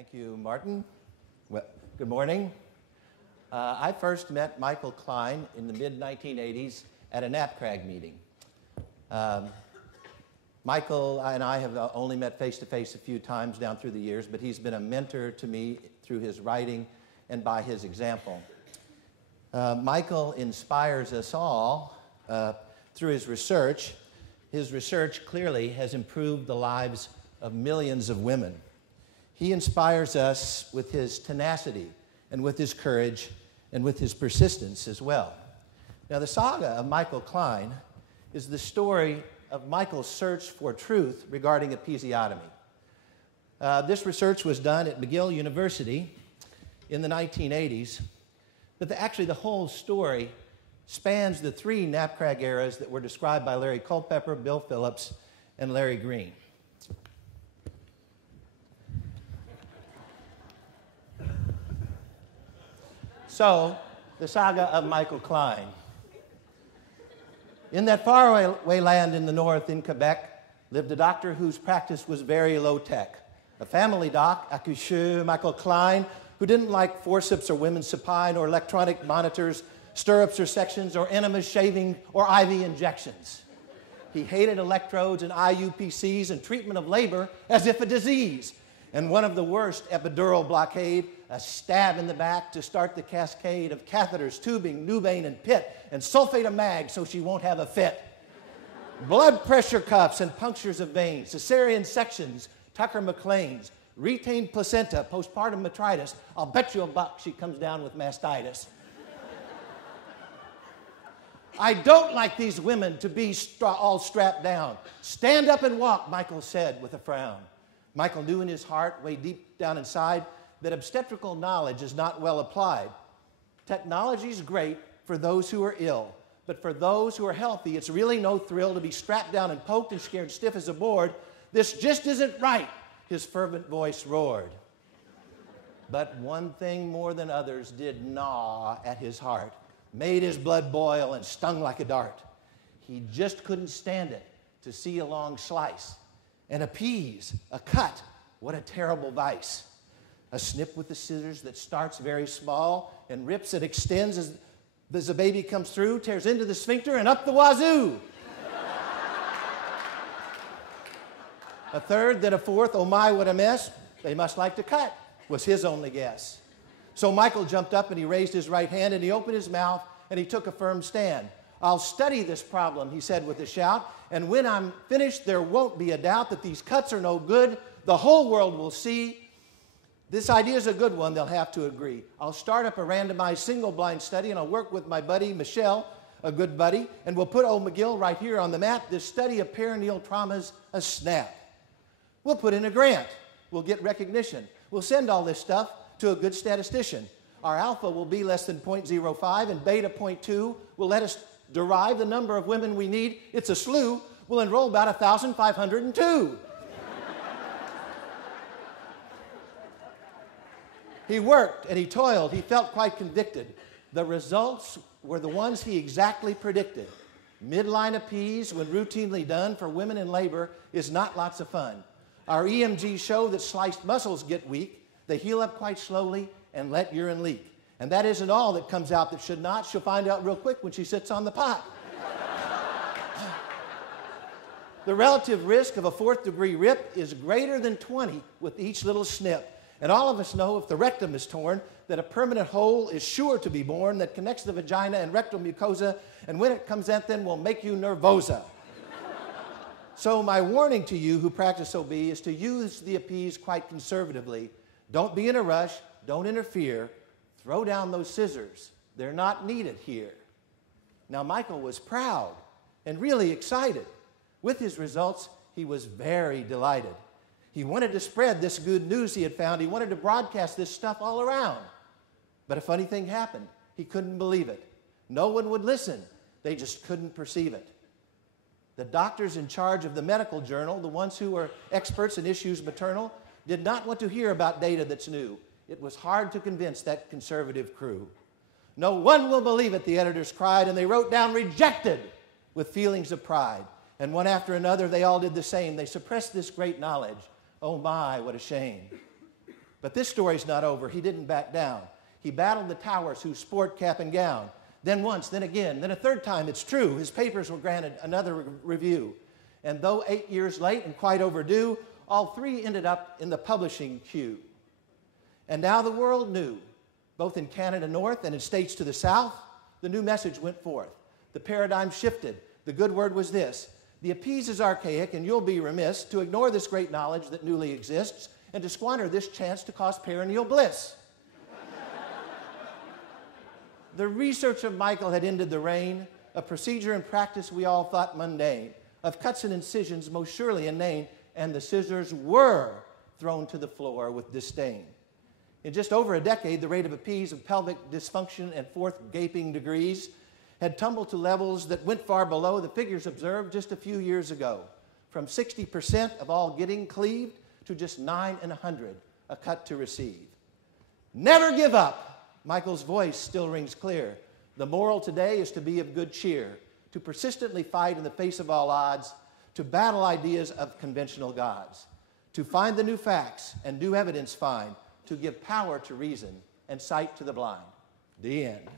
Thank you, Martin. Well, good morning. I first met Michael Klein in the mid-1980s at a NAPCRAG meeting. Michael and I have only met face-to-face a few times down through the years, but he's been a mentor to me through his writing and by his example. Michael inspires us all through his research. His research clearly has improved the lives of millions of women. He inspires us with his tenacity and with his courage and with his persistence as well. Now, the saga of Michael Klein is the story of Michael's search for truth regarding episiotomy. This research was done at McGill University in the 1980s, but actually the whole story spans the three NAPCRAG eras that were described by Larry Culpepper, Bill Phillips, and Larry Green. So, the saga of Michael Klein. In that faraway land in the north, in Quebec, lived a doctor whose practice was very low-tech. A family doc, accoucheur Michael Klein, who didn't like forceps or women's supine or electronic monitors, stirrups or sections, or enema shaving or IV injections. He hated electrodes and IUPCs and treatment of labor as if a disease. And one of the worst, epidural blockade, a stab in the back to start the cascade of catheters, tubing, Nubain, and pit, and sulfate of mag so she won't have a fit. Blood pressure cuffs and punctures of veins, cesarean sections, Tucker McLean's, retained placenta, postpartum metritis. I'll bet you $1 she comes down with mastitis. I don't like these women to be all strapped down. Stand up and walk, Michael said with a frown. Michael knew in his heart, way deep down inside, that obstetrical knowledge is not well applied. Technology is great for those who are ill, but for those who are healthy, it's really no thrill to be strapped down and poked and scared stiff as a board. This just isn't right, his fervent voice roared. But one thing more than others did gnaw at his heart, made his blood boil and stung like a dart. He just couldn't stand it to see a long slice, and appease, a cut, what a terrible vice. A snip with the scissors that starts very small and rips and extends as the baby comes through, tears into the sphincter and up the wazoo. A third, then a fourth, oh my, what a mess. They must like to cut, was his only guess. So Michael jumped up and he raised his right hand and he opened his mouth and he took a firm stand. I'll study this problem, he said with a shout, and when I'm finished, there won't be a doubt that these cuts are no good. The whole world will see. This idea is a good one, they'll have to agree. I'll start up a randomized single-blind study, and I'll work with my buddy, Michelle, a good buddy, and we'll put old McGill right here on the map. This study of perineal trauma's a snap. We'll put in a grant. We'll get recognition. We'll send all this stuff to a good statistician. Our alpha will be less than 0.05, and beta 0.2 will let us derive the number of women we need. It's a slew. We'll enroll about 1,502. He worked and he toiled. He felt quite convicted. The results were the ones he exactly predicted. Midline appease, when routinely done for women in labor, is not lots of fun. Our EMGs show that sliced muscles get weak. They heal up quite slowly and let urine leak. And that isn't all that comes out that should not. She'll find out real quick when she sits on the pot. The relative risk of a fourth-degree rip is greater than 20 with each little snip. And all of us know if the rectum is torn, that a permanent hole is sure to be born that connects the vagina and rectal mucosa, and when it comes out then will make you nervosa. So my warning to you who practice OB is to use the appease quite conservatively. Don't be in a rush, don't interfere. Throw down those scissors. They're not needed here. Now, Michael was proud and really excited. With his results, he was very delighted. He wanted to spread this good news he had found. He wanted to broadcast this stuff all around. But a funny thing happened. He couldn't believe it. No one would listen. They just couldn't perceive it. The doctors in charge of the medical journal, the ones who were experts in issues maternal, did not want to hear about data that's new. It was hard to convince that conservative crew. No one will believe it, the editors cried, and they wrote down rejected with feelings of pride. And one after another, they all did the same. They suppressed this great knowledge. Oh my, what a shame. But this story's not over. He didn't back down. He battled the towers who sport cap and gown. Then once, then again, then a third time, it's true. His papers were granted another review. And though 8 years late and quite overdue, all three ended up in the publishing queue. And now the world knew, both in Canada North and in states to the south, the new message went forth. The paradigm shifted. The good word was this: the appease is archaic, and you'll be remiss to ignore this great knowledge that newly exists and to squander this chance to cause perennial bliss. The research of Michael had ended the reign of procedure and practice we all thought mundane, of cuts and incisions most surely inane, and the scissors were thrown to the floor with disdain. In just over a decade, the rate of appease of pelvic dysfunction and fourth gaping degrees had tumbled to levels that went far below the figures observed just a few years ago, from 60% of all getting cleaved to just 9 in 100 a cut to receive. Never give up. Michael's voice still rings clear. The moral today is to be of good cheer, to persistently fight in the face of all odds, to battle ideas of conventional gods, to find the new facts and new evidence find, to give power to reason and sight to the blind. The end.